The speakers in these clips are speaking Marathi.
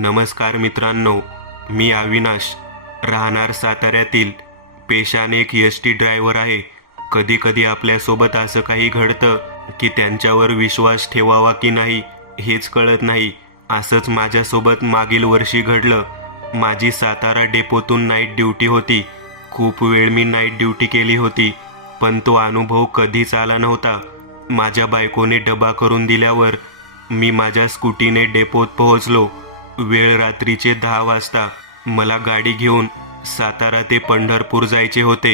नमस्कार मित्रांनो, मी अविनाश, राहणार साताऱ्यातील. पेशाने एक एस.टी. ड्रायव्हर आहे. कधी कधी आपल्यासोबत असं काही घडतं की त्यांच्यावर विश्वास ठेवावा की नाही हेच कळत नाही. असंच माझ्यासोबत मागील वर्षी घडलं. माझी सातारा डेपोतून नाईट ड्युटी होती. खूप वेळ मी नाईट ड्युटी केली होती, पण तो अनुभव कधीच आला नव्हता. माझ्या बायकोने डबा करून दिल्यावर मी माझ्या स्कूटीने डेपोत पोहोचलो. वेळ रात्रीचे 10 वाजता. मला गाडी घेऊन सातारा ते पंढरपूर जायचे होते.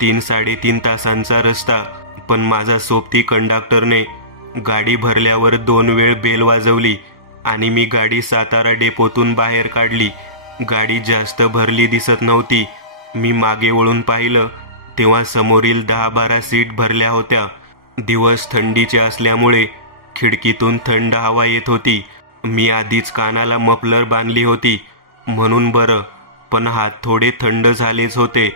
3-3.5 तासांचा रस्ता. पण माझा सोबती कंडक्टरने गाडी भरल्यावर 2 वेळ बेल वाजवली आणि मी गाडी सातारा डेपोतून बाहेर काढली. गाडी जास्त भरली दिसत नव्हती. मी मागे वळून पाहिलं तेव्हा समोरील 10-12 सीट भरल्या होत्या. दिवस थंडीचे असल्यामुळे खिडकीतून थंड हवा येत होती. मी आधीच कानाला मफलर बांधली होती म्हणून बरं, पण हात थोडे थंड झालेच होते.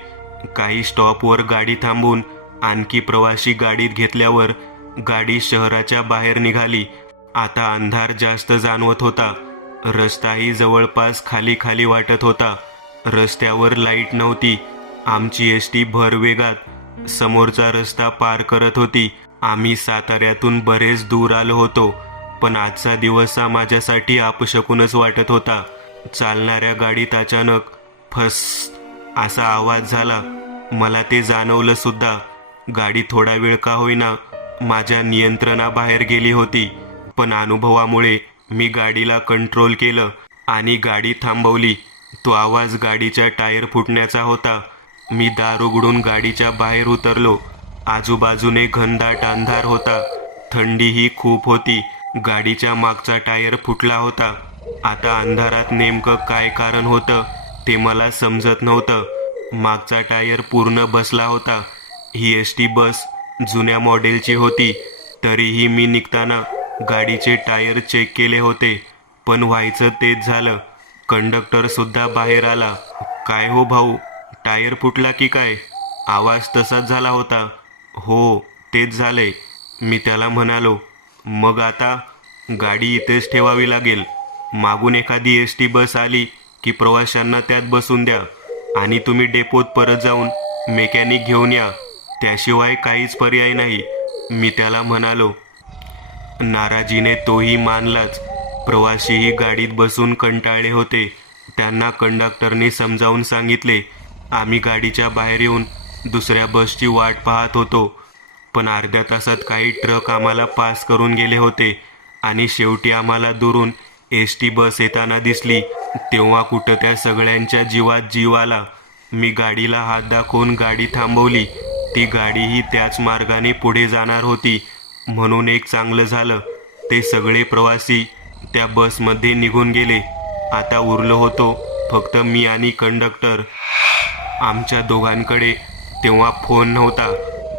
काही स्टॉपवर गाडी थांबून आणखी प्रवासी गाडीत घेतल्यावर गाडी शहराच्या बाहेर निघाली. आता अंधार जास्त जाणवत होता. रस्ताही जवळपास खाली खाली वाटत होता. रस्त्यावर लाईट नव्हती. आमची एस.टी. भर वेगात समोरचा रस्ता पार करत होती. आम्ही साताऱ्यातून बरेच दूर आलो होतो, पण आजचा दिवस हा माझ्यासाठी अपशकुनच वाटत होता. चालणाऱ्या गाडीत अचानक फस असा आवाज झाला. मला ते जाणवलं सुद्धा. गाडी थोडा वेळ का होईना माझ्या नियंत्रणाबाहेर गेली होती, पण अनुभवामुळे मी गाडीला कंट्रोल केलं आणि गाडी थांबवली. तो आवाज गाडीच्या टायर फुटण्याचा होता. मी दार उघडून गाडीच्या बाहेर उतरलो. आजूबाजूने घनदाट अंधार होता. थंडीही खूप होती. गाडीच्या मागचा टायर फुटला होता. आता अंधारात नेमकं काय कारण होतं ते मला समजत नव्हतं. मागचा टायर पूर्ण बसला होता. ही एस.टी. बस जुन्या मॉडेलची होती. तरीही मी निघताना गाडीचे टायर चेक केले होते, पण व्हायचं तेच झालं. कंडक्टर सुद्धा बाहेर आला. काय हो भाऊ, टायर फुटला की काय? आवाज तसाच झाला होता. हो, तेच झालंय, मी त्याला म्हणालो. मग आता गाडी इथेच ठेवावी लागेल. मागून एखादी एस.टी. बस आली की प्रवाशांना त्यात बसून द्या आणि तुम्ही डेपोत परत जाऊन मेकॅनिक घेऊन या. त्याशिवाय काहीच पर्याय नाही, मी त्याला म्हणालो. नाराजीने तोही मानलाच. प्रवाशीही गाडीत बसून कंटाळले होते. त्यांना कंडक्टरने समजावून सांगितले. आम्ही गाडीच्या बाहेर येऊन दुसऱ्या बसची वाट पाहत होतो, पण अर्ध्या तासात काही ट्रक आम्हाला पास करून गेले होते आणि शेवटी आम्हाला दुरून एस.टी. बस येताना दिसली. तेव्हा कुठं त्या सगळ्यांच्या जीवात जीव आला. मी गाडीला हात दाखवून गाडी थांबवली. ती गाडीही त्याच मार्गाने पुढे जाणार होती, म्हणून एक चांगलं झालं. ते सगळे प्रवासी त्या बसमध्ये निघून गेले. आता उरलो होतो फक्त मी आणि कंडक्टर. आमच्या दोघांकडे तेव्हा फोन नव्हता,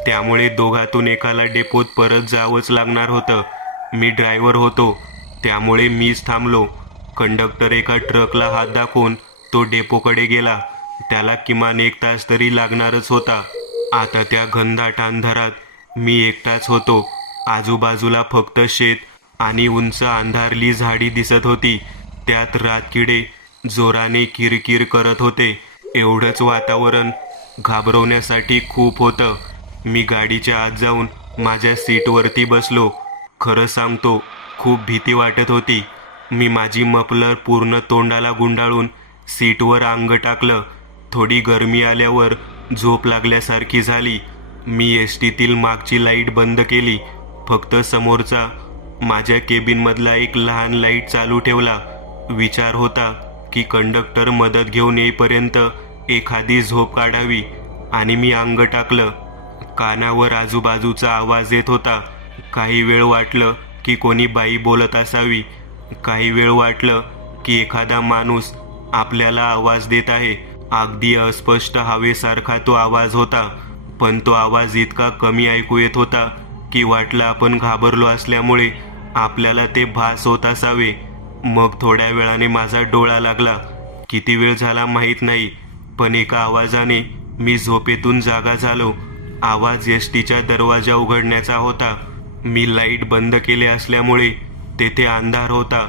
त्यामुळे दोघातून एकाला डेपोत परत जावंच लागणार होतं. मी ड्रायव्हर होतो, त्यामुळे मीच थांबलो. कंडक्टर एका ट्रकला हात दाखवून तो डेपोकडे गेला. त्याला किमान 1 तास तरी लागणारच होता. आता त्या घनदाट अंधारात मी एकटाच होतो. आजूबाजूला फक्त शेत आणि उंच अंधारली झाडी दिसत होती. त्यात रातकिडे जोराने किरकिर करत होते. एवढंच वातावरण घाबरवण्यासाठी खूप होतं. मी गाडीच्या आत जाऊन माझ्या सीटवरती बसलो. खरं सांगतो, खूप भीती वाटत होती. मी माझी मफलर पूर्ण तोंडाला गुंडाळून सीटवर अंग टाकलं. थोडी गरमी आल्यावर झोप लागल्यासारखी झाली. मी एस.टीतील मागची लाईट बंद केली. फक्त समोरचा माझ्या केबिनमधला एक लहान लाईट चालू ठेवला. विचार होता की कंडक्टर मदत घेऊन येईपर्यंत एखादी झोप काढावी, आणि मी अंग टाकलं. कानावर आजूबाजूचा आवाज येत होता. काही वेळ वाटलं की कोणी बाई बोलत असावी. काही वेळ वाटलं की एखादा माणूस आपल्याला आवाज देत आहे. अगदी अस्पष्ट हवेसारखा तो आवाज होता, पण तो आवाज इतका कमी ऐकू येत होता की वाटलं आपण घाबरलो असल्यामुळे आपल्याला ते भास होत असावे. मग थोड्या वेळाने माझा डोळा लागला. किती वेळ झाला माहीत नाही, पण एका आवाजाने मी झोपेतून जागा झालो. आवाज एस.टीच्या दरवाजा उघडण्याचा होता. मी लाईट बंद केले असल्यामुळे तेथे अंधार होता.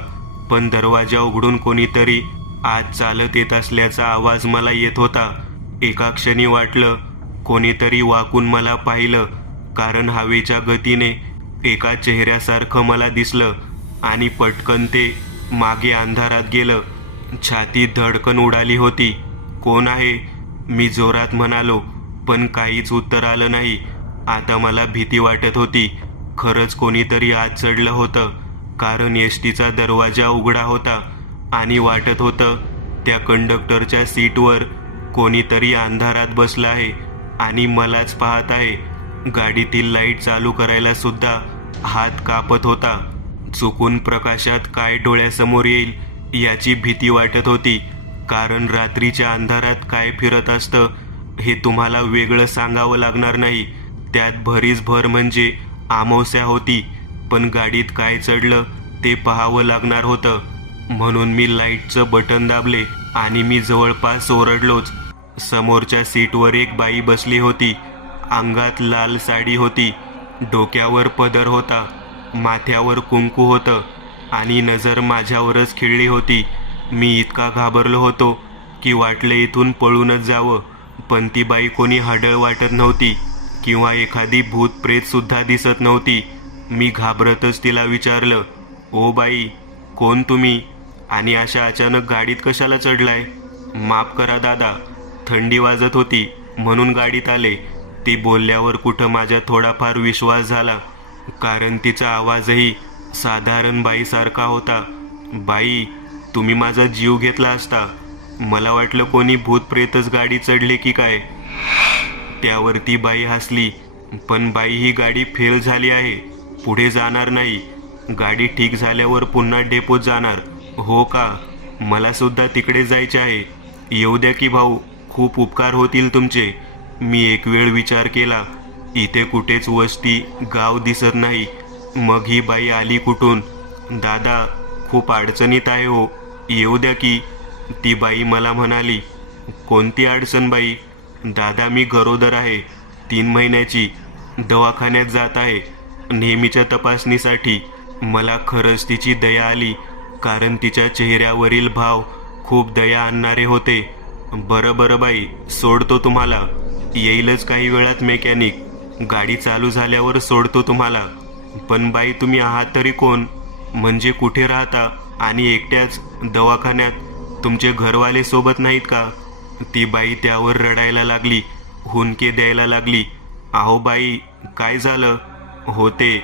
पण दरवाजा उघडून कोणीतरी आत चालत येत असल्याचा आवाज मला येत होता. एका क्षणी वाटलं कोणीतरी वाकून मला पाहिलं, कारण हवेच्या गतीने एका चेहऱ्यासारखं मला दिसलं आणि पटकन ते मागे अंधारात गेलं. छातीत धडकन उडाली होती. कोण आहे, मी जोरात म्हणालो, पण काहीच उत्तर आलं नाही. आता मला भीती वाटत होती. खरंच कोणीतरी आत चढलं होतं, कारण एसटीचा दरवाजा उघडा होता आणि वाटत होतं त्या कंडक्टरच्या सीटवर कोणीतरी अंधारात बसलं आहे आणि मलाच पाहत आहे. गाडीतील लाईट चालू करायला सुद्धा हात कापत होता. चुकून प्रकाशात काय डोळ्यासमोर येईल याची भीती वाटत होती, कारण रात्रीच्या अंधारात काय फिरत असतं हे तुम्हाला वेगळं सांगावं लागणार नाही. त्यात भरीच भर म्हणजे अमावस्या होती, पण गाडीत काय चढलं ते पाहावं लागणार होतं. म्हणून मी लाईटचं बटन दाबले आणि मी जवळपास ओरडलोच. समोरच्या सीटवर एक बाई बसली होती. अंगात लाल साडी होती, डोक्यावर पदर होता, माथ्यावर कुंकू होतं आणि नजर माझ्यावरच खिळली होती. मी इतका घाबरलो होतो की वाटलं इथून पळूनच जावं, पण ती बाई कोणी हाडळ वाटत नव्हती किंवा एखादी भूत प्रेत सुद्धा दिसत नव्हती. मी घाबरतच तिला विचारलं, ओ बाई, कोण तुम्ही आणि अशा अचानक गाडीत कशाला चढलाय? माफ करा दादा, थंडी वाजत होती म्हणून गाडीत आले. ती बोलल्यावर कुठं माझ्या थोडाफार विश्वास झाला, कारण तिचा आवाजही साधारण बाईसारखा होता. बाई, तुम्ही माझा जीव घेतला असता. मला वाटलं कोणी भूत प्रेतच गाडी चढले की काय. त्यावर ती बाई हसली. पण बाई, ही गाडी फेल झाली आहे, पुढे जाणार नाही. गाडी ठीक झाल्यावर पुन्हा डेपोत जाणार. हो का? मला सुद्धा तिकडे जायचे आहे. येऊ द्या की भाऊ, खूप उपकार होतील तुमचे. मी एक वेळ विचार केला, इथे कुठेच वस्ती गाव दिसत नाही. मग ही बाई आली कुठून? दादा, खूप अडचणीत आहे हो, येऊ द्या की, ती बाई मला म्हणाली. कोणती अडचण बाई? दादा, मी गरोदर आहे, 3 महिन्याची. दवाखान्यात जात आहे नेहमीच्या तपासणीसाठी. मला खरंच तिची दया आली, कारण तिच्या चेहऱ्यावरील भाव खूप दया आणणारे होते. बरं बरं बाई, सोडतो तुम्हाला. येईलच काही वेळात मेकॅनिक. गाडी चालू झाल्यावर सोडतो तुम्हाला. पण बाई, तुम्ही आहात तरी कोण? म्हणजे कुठे राहता आणि एकट्याच दवाखान्यात? तुमचे घरवाले सोबत नाहीत का? ती बाई त्यावर रडायला लागली, हुंदके द्यायला लागली. अहो बाई, काय झालं? हो ते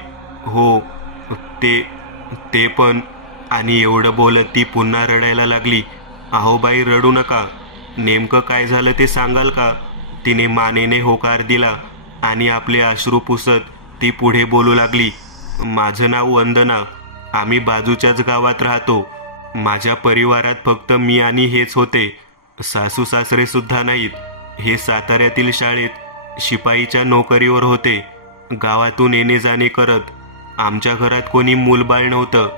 पण. आणि एवढं बोलत ती पुन्हा रडायला लागली. अहो बाई, रडू नका. नेमकं काय झालं ते सांगाल का? तिने मानेने होकार दिला आणि आपले अश्रू पुसत ती पुढे बोलू लागली. माझं नाव वंदना. आम्ही बाजूच्याच गावात राहतो. माझ्या परिवारात फक्त मी आणि हेच होते. सासू सासरे सुद्धा नाहीत. हे साताऱ्यातील शाळेत शिपाईच्या नोकरीवर होते. गावातून येणे जाणे करत. आमच्या घरात कोणी मूलबाळ नव्हतं.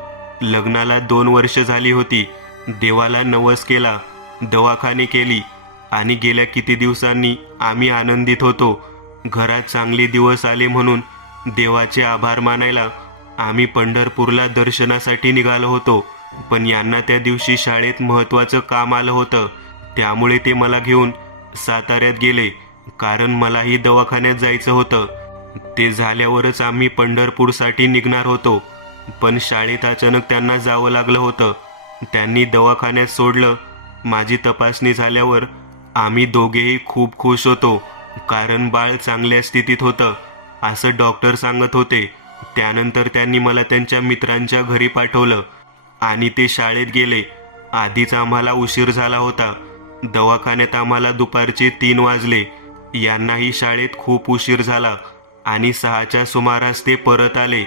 लग्नाला 2 वर्ष झाली होती. देवाला नवस केला, दवाखाने केली आणि गेल्या किती दिवसांनी आम्ही आनंदित होतो. घरात चांगले दिवस आले म्हणून देवाचे आभार मानायला आम्ही पंढरपूरला दर्शनासाठी निघालो होतो. पण यांना त्या दिवशी शाळेत महत्त्वाचं काम आलं होतं, त्यामुळे ते मला घेऊन साताऱ्यात गेले, कारण मलाही दवाखान्यात जायचं होतं. ते झाल्यावरच आम्ही पंढरपूरसाठी निघणार होतो. पण शाळेत अचानक त्यांना जावं लागलं होतं. त्यांनी दवाखान्यात सोडलं. माझी तपासणी झाल्यावर आम्ही दोघेही खूप खुश होतो, कारण बाळ चांगल्या स्थितीत होतं असं डॉक्टर सांगत होते. त्यानंतर त्यांनी मला त्यांच्या मित्रांच्या घरी पाठवलं आणि ते शाळेत गेले. आधीच आम्हाला उशीर झाला होता. दवाखान्यात आम्हाला दुपारचे 3 वाजले. यांनाही शाळेत खूप उशीर झाला आणि 6च्या सुमारास ते परत आले.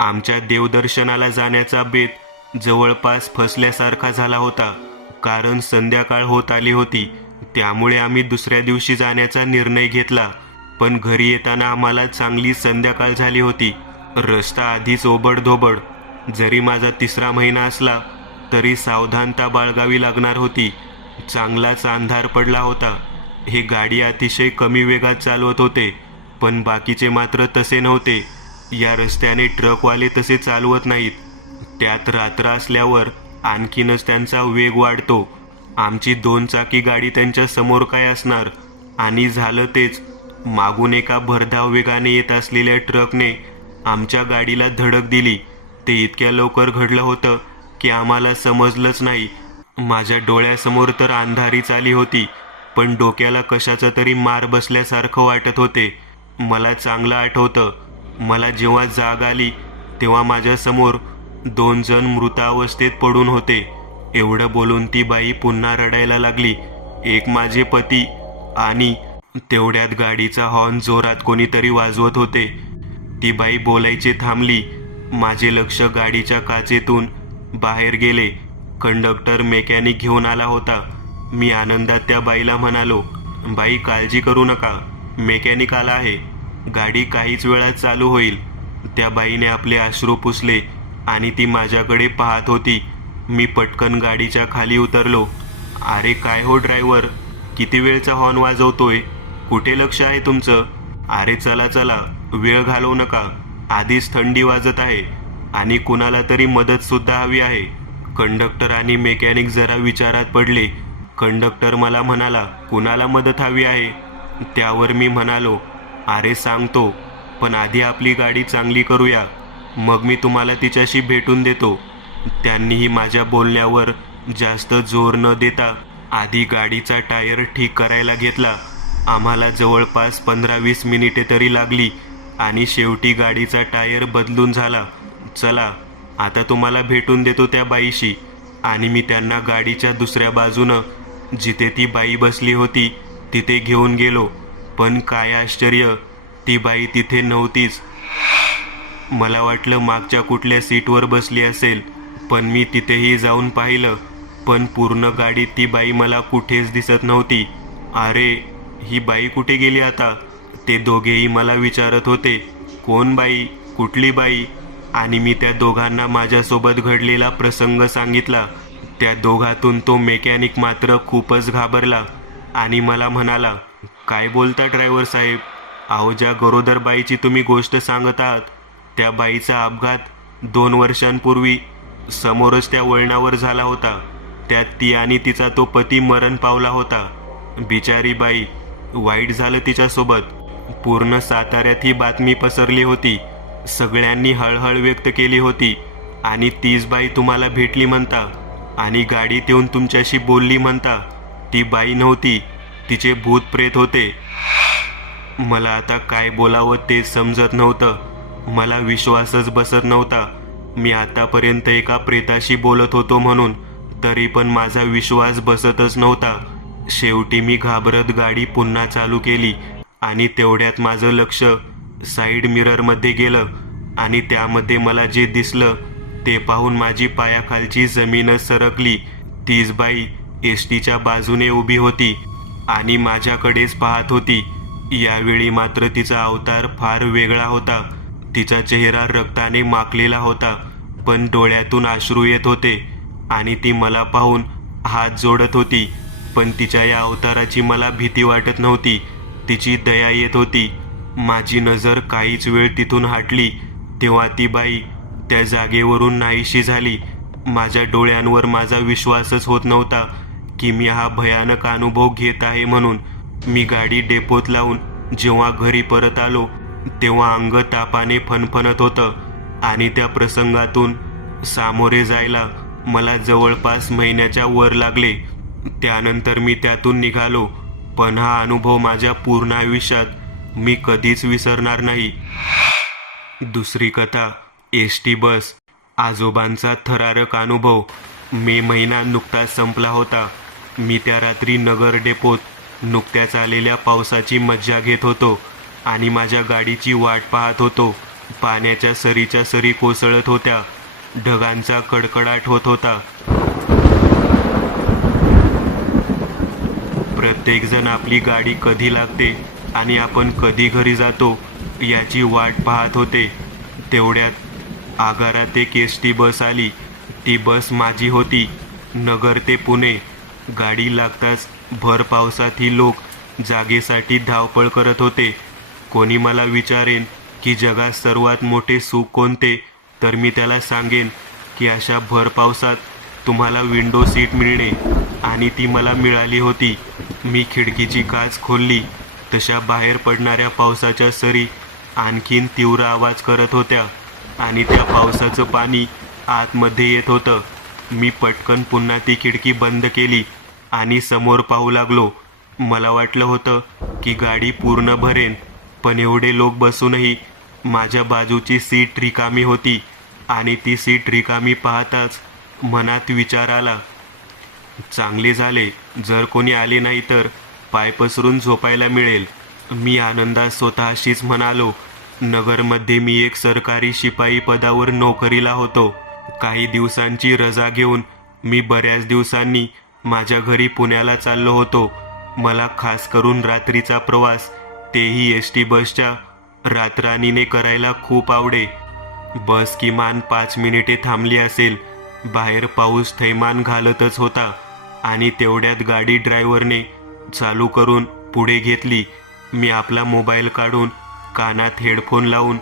आमच्या देवदर्शनाला जाण्याचा बेत जवळपास फसल्यासारखा झाला होता, कारण संध्याकाळ होत आली होती. त्यामुळे आम्ही दुसऱ्या दिवशी जाण्याचा निर्णय घेतला. पण घरी येताना आम्हाला चांगली संध्याकाळ झाली होती. रस्ता आधीच ओबडधोबड. जरी माझा 3रा महिना असला तरी सावधानता बाळगावी लागणार होती. चांगलाच अंधार पडला होता. हे गाडी अतिशय कमी वेगात चालवत होते, पण बाकीचे मात्र तसे नव्हते. या रस्त्याने ट्रकवाले तसे चालवत नाहीत. त्यात रात्र असल्यावर आणखीनच त्यांचा वेग वाढतो. आमची 2 चाकी गाडी त्यांच्या समोर काय असणार. आणि झालं तेच. मागून एका भरधाव वेगाने येत असलेल्या ट्रकने आमच्या गाडीला धडक दिली. ते इतक्या लवकर घडलं होतं की आम्हाला समजलंच नाही. माझ्या डोळ्यासमोर तर अंधारीच आली होती, पण डोक्याला कशाचा तरी मार बसल्यासारखं वाटत होते. मला चांगलं आठवतं, मला जेव्हा जाग आली तेव्हा माझ्यासमोर 2 जण मृतावस्थेत पडून होते. एवढं बोलून ती बाई पुन्हा रडायला लागली. एक माझे पती आणि तेवढ्यात गाडीचा हॉर्न जोरात कोणीतरी वाजवत होते. ती बाई बोलायची थांबली. माझे लक्ष गाडीच्या काचेतून बाहेर गेले. कंडक्टर मेकॅनिक घेऊन आला होता. मी आनंदात त्या बाईला म्हणालो, बाई काळजी करू नका, मेकॅनिक आला आहे, गाडी काहीच वेळात चालू होईल. त्या बाईने आपले अश्रू पुसले आणि ती माझ्याकडे पाहत होती. मी पटकन गाडीच्या खाली उतरलो. अरे काय हो ड्रायव्हर, किती वेळचा हॉर्न वाजवतोय, कुठे लक्ष आहे तुमचं? अरे चला चला, वेळ घालवू नका, आधीच थंडी वाजत आहे आणि कुणाला तरी मदतसुद्धा हवी आहे. कंडक्टर आणि मेकॅनिक जरा विचारात पडले. कंडक्टर मला म्हणाला, कुणाला मदत हवी आहे? त्यावर मी म्हणालो, अरे सांगतो, पण आधी आपली गाडी चांगली करूया, मग मी तुम्हाला तिच्याशी भेटून देतो. त्यांनीही माझ्या बोलण्यावर जास्त जोर न देता आधी गाडीचा टायर ठीक करायला घेतला. आम्हाला जवळपास 15-20 मिनिटे तरी लागली आणि शेवटी गाडीचा टायर बदलून झाला. चला आता तुम्हाला भेटून देतो त्या बाईशी. आणि मी त्यांना गाडीच्या दुसऱ्या बाजूनं जिथे ती बाई बसली होती तिथे घेऊन गेलो. पण काय आश्चर्य, ती बाई तिथे नव्हतीच. मला वाटलं मागच्या कुठल्या सीटवर बसली असेल, पण मी तिथेही जाऊन पाहिलं, पण पूर्ण गाडीत ती बाई मला कुठेच दिसत नव्हती. अरे ही बाई कुठे गेली आता? ते दोघेही मला विचारत होते, कोण बाई, कुठली बाई? आणि मी त्या दोघांना माझ्यासोबत घडलेला प्रसंग सांगितला. त्या दोघातून तो मेकॅनिक मात्र खूपच घाबरला आणि मला म्हणाला, काय बोलता ड्रायव्हर साहेब? अहो, ज्या गरोदर बाईची तुम्ही गोष्ट सांगत आहात, त्या बाईचा अपघात 2 वर्षांपूर्वी समोरच त्या वळणावर झाला होता. त्यात ती आणि तिचा तो पती मरण पावला होता. बिचारी बाई, वाईट झालं तिच्यासोबत. पूर्ण साताऱ्यात ही बातमी पसरली होती. सगळ्यांनी हळहळ व्यक्त केली होती. आणि तीच बाई तुम्हाला भेटली म्हणता आणि गाडीत येऊन तुमच्याशी बोलली म्हणता. ती बाई नव्हती, तिचे भूत प्रेत होते. मला आता काय बोलावं ते समजत नव्हतं. मला विश्वासच बसत नव्हता. मी आतापर्यंत एका प्रेताशी बोलत होतो म्हणून, तरी पण माझा विश्वास बसतच नव्हता. शेवटी मी घाबरत गाडी पुन्हा चालू केली आणि तेवढ्यात माझं लक्ष साईड मिररमध्ये गेलं आणि त्यामध्ये मला जे दिसलं ते पाहून माझी पायाखालची जमीनच सरकली. तीच बाई एसटीच्या बाजूने उभी होती आणि माझ्याकडेच पाहत होती. यावेळी मात्र तिचा अवतार फार वेगळा होता. तिचा चेहरा रक्ताने माखलेला होता, पण डोळ्यातून अश्रू येत होते आणि ती मला पाहून हात जोडत होती. पण तिच्या या अवताराची मला भीती वाटत नव्हती, तिची दया येत होती. माझी नजर काहीच वेळ तिथून हटली तेव्हा ती बाई त्या जागेवरून नाहीशी झाली. माझ्या डोळ्यांवर माझा विश्वासच होत नव्हता की मी हा भयानक अनुभव घेत आहे म्हणून. मी गाडी डेपोत लावून जेव्हा घरी परत आलो तेव्हा अंग तापाने फणफणत होतं आणि त्या प्रसंगातून सामोरे जायला मला जवळपास महिन्याच्या वर लागले. त्यानंतर मी त्यातून निघालो, पण हा अनुभव माझ्या पूर्ण आयुष्यात मी कधीच विसरणार नाही. दुसरी कथा, एसटी बस. आजोबांचा थरारक अनुभव. मे महिना नुकताच संपला होता. मी त्या रात्री नगर डेपोत नुकत्याच आलेल्या पावसाची मज्जा घेत होतो आणि माझ्या गाडीची वाट पाहत होतो. पाण्याच्या सरीच्या सरी कोसळत होत्या. ढगांचा कडकडाट होत होता. प्रत्येकजण आपली गाडी कधी लागते आणि आपण कधी घरी जातो याची वाट पाहत होते. तेवढ्यात आगारात एक एसटी बस आली. ती बस माझी होती. नगर ते पुणे. गाडी लागताच भर पावसात ही लोक जागेसाठी धावपळ करत होते. कोणी मला विचारेन की जगात सर्वात मोठे सुख कोणते, तर मी त्याला सांगेन की अशा भर पावसात तुम्हाला विंडो सीट मिळणे आणि ती मला मिळाली होती. मी खिडकीची काच खोलली तशा बाहेर पडणाऱ्या पावसाच्या सरी आणखीन तीव्र आवाज करत होत्या आणि त्या पावसाचं पाणी आतमध्ये येत होतं. मी पटकन पुन्हा ती खिडकी बंद केली आणि समोर पाहू लागलो. मला वाटलं होतं की गाडी पूर्ण भरेन, पण एवढे लोक बसूनही माझ्या बाजूची सीट रिकामी होती आणि ती सीट रिकामी पाहताच मनात विचार आला, चांगले झाले, जर कोणी आले नाही तर पाय पसरून झोपायला मिळेल. मी आनंदात स्वतःशीच म्हणालो. नगरमध्ये मी एक सरकारी शिपाई पदावर नोकरीला होतो. काही दिवसांची रजा घेऊन मी बऱ्याच दिवसांनी माझ्या घरी पुण्याला चाललो होतो. मला खास करून रात्रीचा प्रवास, तेही एस.टी. बसच्या रातराणीने करायला खूप आवडे. बस किमान 5 मिनिटे थांबली असेल. बाहेर पाऊस थैमान घालतच होता आणि तेवढ्यात गाडी ड्रायव्हरने चालू करून पुढे घेतली. मी आपला मोबाईल काढून कानात हेडफोन लावून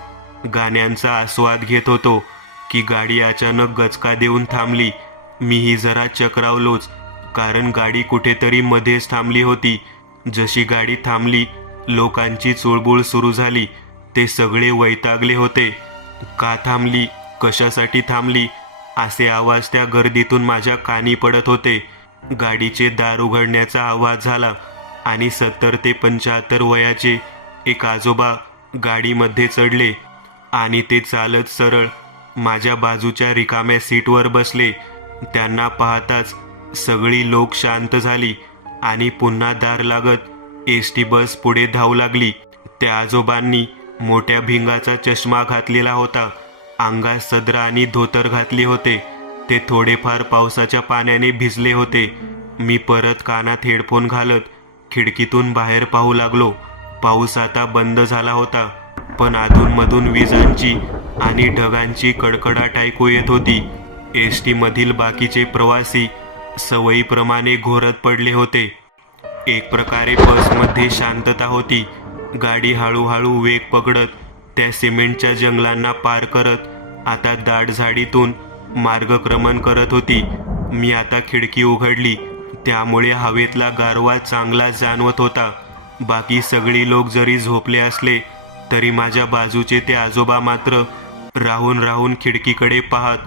गाण्यांचा आस्वाद घेत होतो की गाडी अचानक गचका देऊन थांबली. मीही जरा चक्रावलोच, कारण गाडी कुठेतरी मध्येच थांबली होती. जशी गाडी थांबली, लोकांची चुळबुळ सुरू झाली. ते सगळे वैतागले होते. का थांबली, कशासाठी थांबली, असे आवाज त्या गर्दीतून माझ्या कानी पडत होते. गाडीचे दार उघडण्याचा आवाज झाला आणि 70 ते 75 वयाचे एक आजोबा गाडीमध्ये चढले आणि ते चालत सरळ माझ्या बाजूच्या रिकाम्या सीटवर बसले. त्यांना पाहताच सगळी लोक शांत झाली आणि पुन्हा दार लागत एस.टी. बस पुढे धावू लागली. त्या आजोबांनी मोठ्या भिंगाचा चष्मा घातलेला होता. अंगात सदरा आणि धोतर घातले होते. ते थोडेफार पावसाच्या पाण्याने भिजले होते. मी परत कानात हेडफोन घालत खिडकीतून बाहेर पाहू लागलो. पाऊस आता बंद झाला होता, पण अधूनमधून विजांची आणि ढगांची कडकडाट ऐकू येत होती. एस.टी. मधील बाकीचे प्रवासी सवयीप्रमाणे घोरत पडले होते. एक प्रकारे बसमध्ये शांतता होती. गाडी हळूहळू वेग पकडत त्या सिमेंटच्या जंगलांना पार करत आता दाट झाडीतून मार्गक्रमण करत होती. मी आता खिडकी उघडली, त्यामुळे हवेतला गारवा चांगला जाणवत होता. बाकी सगळी लोक जरी झोपले असले तरी माझ्या बाजूचे ते आजोबा मात्र राहून राहून खिडकीकडे पाहत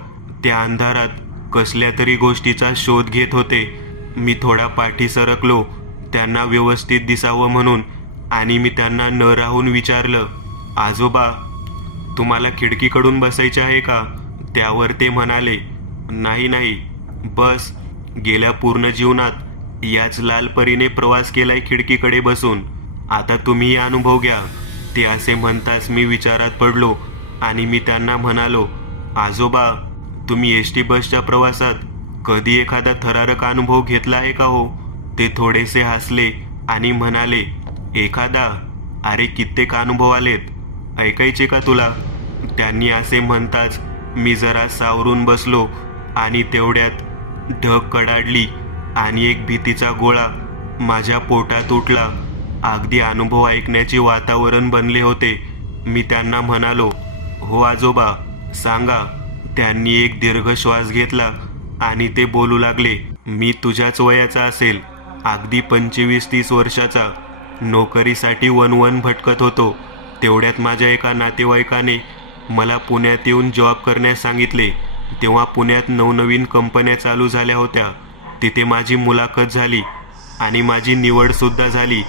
त्या अंधारात कसल्या तरी गोष्टीचा शोध घेत होते. मी थोडा पाठी सरकलो त्यांना व्यवस्थित दिसावं म्हणून, आणि मी त्यांना न राहून विचारलं, आजोबा, तुम्हाला खिडकीकडून बसायचे आहे का? त्यावर ते म्हणाले, नाही नाही, बस, गेल्या पूर्ण जीवनात याच लालपरीने प्रवास केलाय खिडकीकडे बसून. आता तुम्हीही अनुभव घ्या. ते असे म्हणताच मी विचारात पडलो आणि मी त्यांना म्हणालो, आजोबा, तुम्ही एस.टी. बसच्या प्रवासात कधी एखादा थरारक अनुभव घेतला आहे का हो? ते थोडेसे हसले आणि म्हणाले, एखादा? अरे कित्येक अनुभव आलेत, ऐकायचे का तुला? त्यांनी असे म्हणताच मी जरा सावरून बसलो आणि तेवढ्यात ढग कडाडली आणि एक भीतीचा गोळा माझ्या पोटात उठला. अगदी अनुभव ऐकण्याचे वातावरण बनले होते. मी त्यांना म्हणालो, हो आजोबा, सांगा. त्यांनी एक दीर्घ श्वास घेतला आणि ते बोलू लागले, मी तुझ्याच वयाचा असेल, अगदी 25-30 वर्षाचा. नोकरीसाठी वनवन भटकत होतो. तेवढ्यात माझ्या एका नातेवाईकाने मला पुण्यात येऊन जॉब करण्यास सांगितले. तेव्हा पुण्यात नवनवीन कंपन्या चालू झाल्या होत्या. तिथे माझी मुलाखत झाली आणि माझी निवडसुद्धा झाली.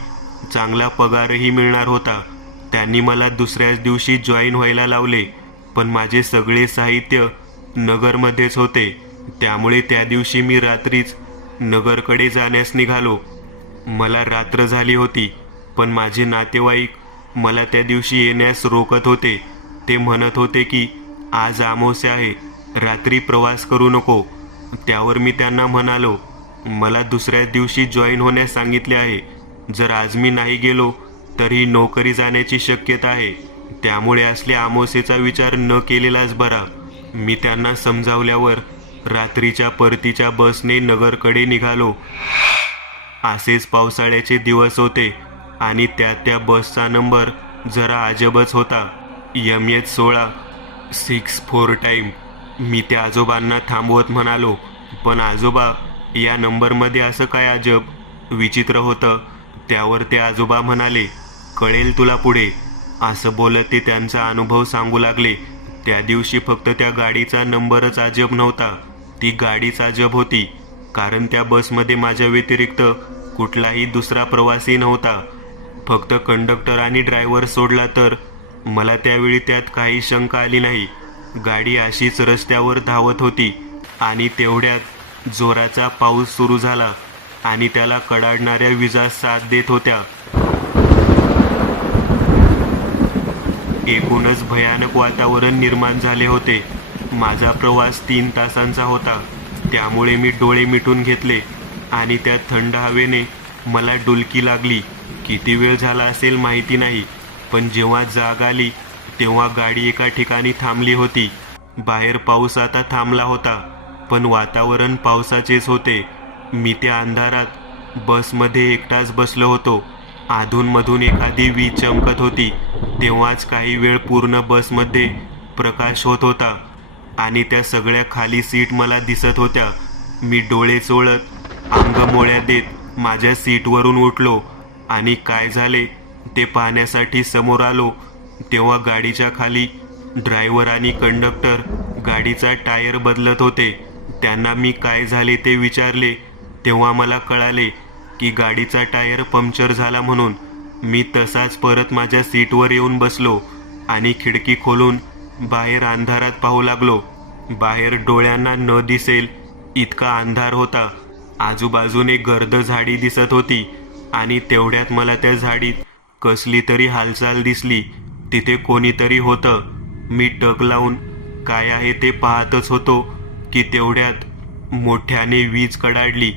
चांगला पगारही मिळणार होता. त्यांनी मला दुसऱ्याच दिवशी जॉईन व्हायला लावले, पण माझे सगळे साहित्य नगरमध्येच होते. त्यामुळे त्या दिवशी मी रात्रीच नगरकडे जाण्यास निघालो. मला रात्र झाली होती, पण माझे नातेवाईक मला त्या दिवशी येण्यास रोखत होते. ते म्हणत होते की आज अमावास्या आहे, रात्री प्रवास करू नको. त्यावर मी त्यांना म्हणालो, मला दुसऱ्याच दिवशी जॉईन होण्यास सांगितले आहे. जर आज मी नाही गेलो तर ही नोकरी जाण्याची शक्यता आहे. त्यामुळे असल्या अमावास्येचा विचार न केलेलाच बरा. मी त्यांना समजावल्यावर रात्रीच्या परतीच्या बसने नगरकडे निघालो. असेच पावसाळ्याचे दिवस होते आणि त्या बसचा नंबर जरा अजबच होता, MH16 64 टाईम. मी त्या आजोबांना थांबवत म्हणालो, पण आजोबा, या नंबरमध्ये असं काय अजब? विचित्र होतं. त्यावर ते आजोबा म्हणाले, कळेल तुला पुढे. असं बोलत ते त्यांचा अनुभव सांगू लागले. त्या दिवशी फक्त त्या गाडीचा नंबरच अजब नव्हता, ती गाडीच अजब होती. कारण त्या बसमध्ये माझ्या व्यतिरिक्त कुठलाही दुसरा प्रवासी नव्हता. फक्त कंडक्टर आणि ड्रायव्हर सोडला तर. मला त्यावेळी त्यात काही शंका आली नाही. गाडी अशीच रस्त्यावर धावत होती आणि तेवढ्यात जोराचा पाऊस सुरू झाला आणि त्याला कडाडणाऱ्या विजा साथ देत होत्या. एकूणच भयानक वातावरण निर्माण झाले होते. माझा प्रवास 3 तासांचा होता, त्यामुळे मी डोळे मिटून घेतले आणि त्या थंड हवेने मला डुलकी लागली. किती वेळ झाला असेल माहिती नाही, पण जेव्हा जाग आली तेव्हा गाडी एका ठिकाणी थांबली होती. बाहेर पाऊस आता थांबला होता, पण वातावरण पावसाचेच होते. मी त्या अंधारात बसमध्ये एकटाच बसलो होतो. अधूनमधून एखादी वीज चमकत होती. तेव्हाच काही वेळ पूर्ण बसमध्ये प्रकाश होत होता आणि त्या सगळ्या खाली सीट मला दिसत होत्या. मी डोळे चोळत अंगमोळ्या देत माझ्या सीटवरून उठलो आणि काय झाले ते पाहण्यासाठी समोर आलो. तेव्हा गाडीच्या खाली ड्रायव्हर आणि कंडक्टर गाडीचा टायर बदलत होते. त्यांना मी काय झाले ते विचारले तेव्हा मला कळाले की गाडीचा टायर पंक्चर झाला म्हणून. मी तसाच परत माझ्या सीटवर येऊन बसलो आणि खिडकी खोलून बाहेर अंधारात पाहू लागलो. बाहेर डोळ्यांना न दिसेल इतका अंधार होता. आजूबाजूने गर्द झाडी दिसत होती आणि तेवढ्यात मला त्या झाडीत कसली तरी हालचाल दिसली. तिथे कोणीतरी होतं. मी टक लावून काय आहे ते पाहतच होतो की तेवढ्यात मोठ्याने वीज कडाडली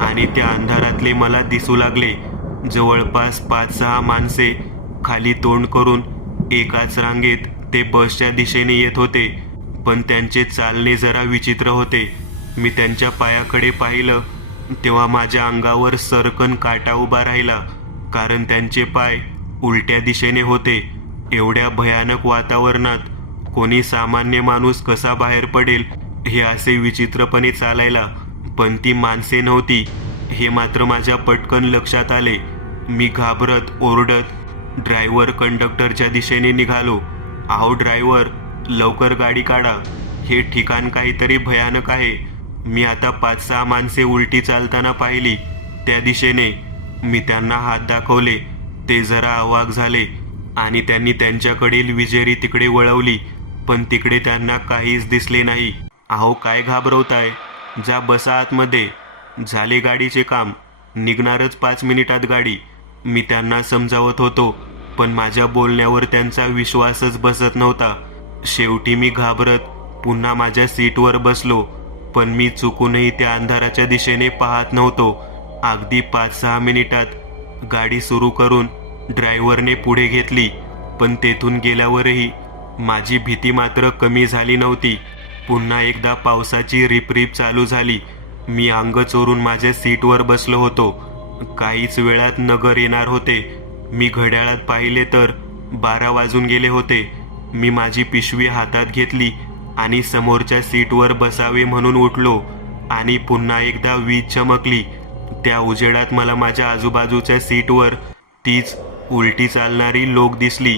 आणि त्या अंधारातले मला दिसू लागले. जवळपास 5-6 माणसे खाली तोंड करून एकाच रांगेत ते बसच्या दिशेने येत होते, पण त्यांचे चालणे जरा विचित्र होते. मी त्यांच्या पायाकडे पाहिलं तेव्हा माझ्या अंगावर सरकन काटा उभा राहिला, कारण त्यांचे पाय उलट्या दिशेने होते. एवढ्या भयानक वातावरणात कोणी सामान्य माणूस कसा बाहेर पडेल हे असे विचित्रपणे चालायला, पण ती माणसे नव्हती हे मात्र माझ्या पटकन लक्षात आले. मी घाबरत ओरडत ड्रायव्हर कंडक्टरच्या दिशेने निघालो. अहो ड्रायव्हर, लवकर गाडी काढा, हे ठिकाण काहीतरी भयानक आहे. मी आता 5-6 माणसे उलटी चालताना पाहिली त्या दिशेने. मी त्यांना हात दाखवले. ते जरा अवाक झाले आणि त्यांनी त्यांच्याकडील विजेरी तिकडे वळवली, पण तिकडे त्यांना काहीच दिसले नाही. अहो काय घाबरवताय, जा बसा आतमध्ये, झाले गाडीचे काम, निघणारच 5 मिनिटात गाडी. मी त्यांना समजावत होतो, पण माझ्या बोलण्यावर त्यांचा विश्वासच बसत नव्हता. शेवटी मी घाबरत पुन्हा माझ्या सीटवर बसलो, पण मी चुकूनही त्या अंधाराच्या दिशेने पाहत नव्हतो. अगदी 5-6 मिनिटात गाडी सुरू करून ड्रायव्हरने पुढे घेतली, पण तेथून गेल्यावरही माझी भीती मात्र कमी झाली नव्हती. पुन्हा एकदा पावसाची रिपरिप चालू झाली. मी अंग चोरून माझ्या सीटवर बसलो होतो. काहीच वेळात नगर येणार होते. मी घड्याळात पाहिले तर 12 वाजून गेले होते. मी माझी पिशवी हातात घेतली आणि समोरच्या सीटवर बसावे म्हणून उठलो आणि पुन्हा एकदा वीज चमकली. त्या उजेडात मला माझ्या आजूबाजूच्या सीटवर तीच उलटी चालणारी लोक दिसली,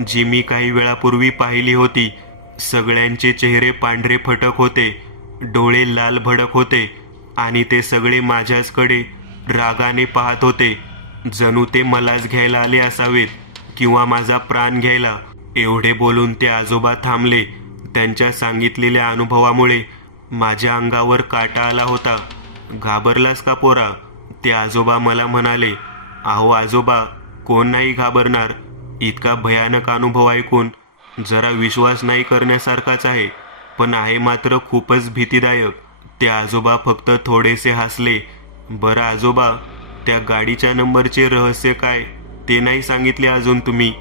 जी मी काही वेळापूर्वी पाहिली होती. सगळ्यांचे चेहरे पांढरे फटक होते, डोळे लाल भडक होते आणि ते सगळे माझ्याचकडे रागाने पाहत होते, जणू ते मलाच घ्यायला आले असावेत किंवा माझा प्राण घ्यायला. एवढे बोलून ते आजोबा थांबले. त्यांच्या सांगितलेल्या अनुभवामुळे माझ्या अंगावर काटा आला होता. घाबरलास का पोरा, ते आजोबा मला म्हणाले. अहो आजोबा, कोण नाही घाबरणार. इतका भयानक अनुभव ऐकून जरा विश्वास नाही करण्यासारखाच आहे, पण आहे मात्र खूपच भीतीदायक. ते आजोबा फक्त थोडेसे हसले. बरं आजोबा, त्या गाडीच्या नंबरचे रहस्य काय ते नाही सांगितले अजून तुम्ही.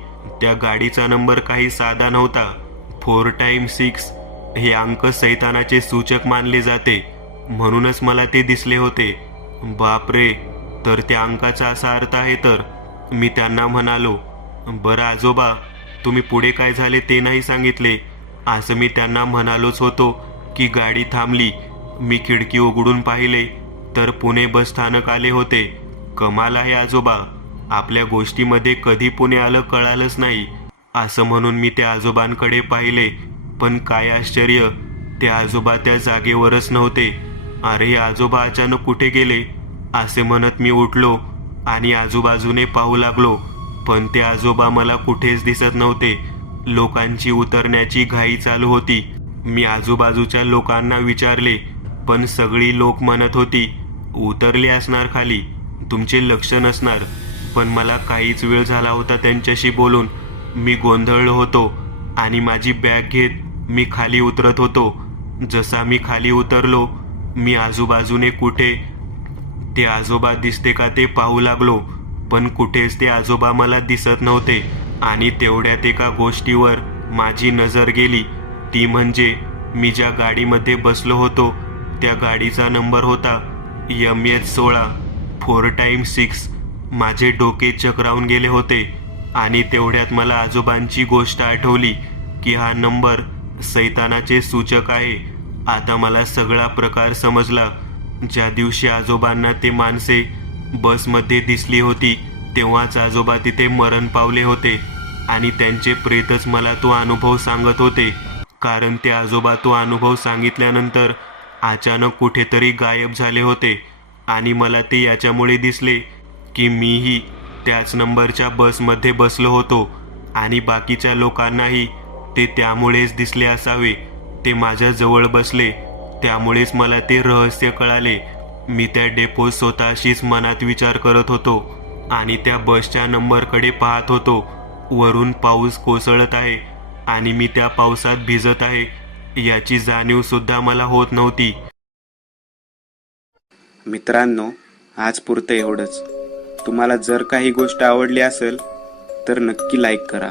त्या गाडीचा नंबर काही साधा नव्हता. 4x6 हे अंक सैतानाचे सूचक मानले जाते, म्हणूनच मला ते दिसले होते. बापरे, तर त्या अंकाचा असा अर्थ आहे तर. मी त्यांना म्हणालो, बरं आजोबा, तुम्ही पुढे काय झाले ते नाही सांगितले. असं मी त्यांना म्हणालोच होतो की गाडी थांबली. मी खिडकी उघडून पाहिले तर पुणे बस स्थानक आले होते. कमाल आहे आजोबा, आपल्या गोष्टीमध्ये कधी पुणे आलं कळालंच नाही. असं म्हणून मी त्या आजोबांकडे पाहिले, पण काय आश्चर्य, ते आजोबा त्या जागेवरच नव्हते. अरे आजोबा अचानक कुठे गेले असे म्हणत मी उठलो आणि आजूबाजूने पाहू लागलो, पण ते आजोबा मला कुठेच दिसत नव्हते. लोकांची उतरण्याची घाई चालू होती. मी आजूबाजूच्या लोकांना विचारले, पण सगळी लोक म्हणत होती उतरले असणार खाली, तुमचे लक्ष नसणार. पण मला काहीच वेळ झाला होता त्यांच्याशी बोलून. मी गोंधळलो होतो आणि माझी बॅग घेत मी खाली उतरत होतो. जसा मी खाली उतरलो, मी आजूबाजूने कुठे ते आजोबा दिसते का ते पाहू लागलो, पण कुठेच ते आजोबा मला दिसत नव्हते. आणि तेवढ्यात एका गोष्टीवर माझी नजर गेली, ती म्हणजे मी ज्या गाडीमध्ये बसलो होतो त्या गाडीचा नंबर होता MH16 4x6. माझे डोके चक्रावून गेले होते आणि तेवढ्यात मला आजोबांची गोष्ट आठवली की हा नंबर सैतानाचे सूचक आहे. आता मला सगळा प्रकार समजला. ज्या दिवशी आजोबांना ते माणसे बसमध्ये दिसली होती तेव्हाच आजोबा तिथे मरण पावले होते आणि त्यांचे प्रेतच मला तो अनुभव सांगत होते. कारण ते आजोबा तो अनुभव सांगितल्यानंतर अचानक कुठेतरी गायब झाले होते आणि मला ते याच्यामुळे दिसले की मीही त्याच नंबरच्या बसमध्ये बसलो होतो आणि बाकीच्या लोकांनाही ते त्यामुळेच दिसले असावे. ते माझ्या जवळ बसले, त्यामुळेच मला ते रहस्य कळाले. मी त्या डेपोत स्वतःशीच मनात विचार करत होतो आणि त्या बसच्या नंबरकडे पाहत होतो. वरून पाऊस कोसळत आहे आणि मी त्या पावसात भिजत आहे याची जाणीव सुद्धा मला होत नव्हती. मित्रांनो, आज पुरतं एवढंच. तुम्हाला जर काही गोष्ट आवडली असेल तर नक्की लाईक करा.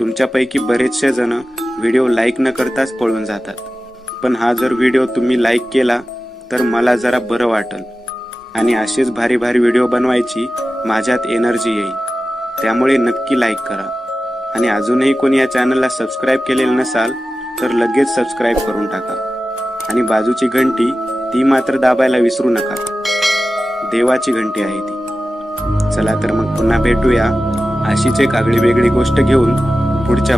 तुमच्यापैकी बरेचसे जण व्हिडिओ लाईक न करताच पळून जातात, पण हा जर व्हिडिओ तुम्ही लाईक केला तर मला जरा बरं वाटेल आणि असेच भारी भारी व्हिडिओ बनवायची माझ्यात एनर्जी येईल. त्यामुळे नक्की लाईक करा आणि अजूनही कोणी या चॅनलला सबस्क्राईब केलेलं नसाल तर लगेच सबस्क्राईब करून टाका आणि बाजूची घंटी ती मात्र दाबायला विसरू नका. देवाची घंटी आहे ती. चला तर मग पुन्हा भेटूया अशीच एक आगळी वेगळी गोष्ट घेऊन पुढच्या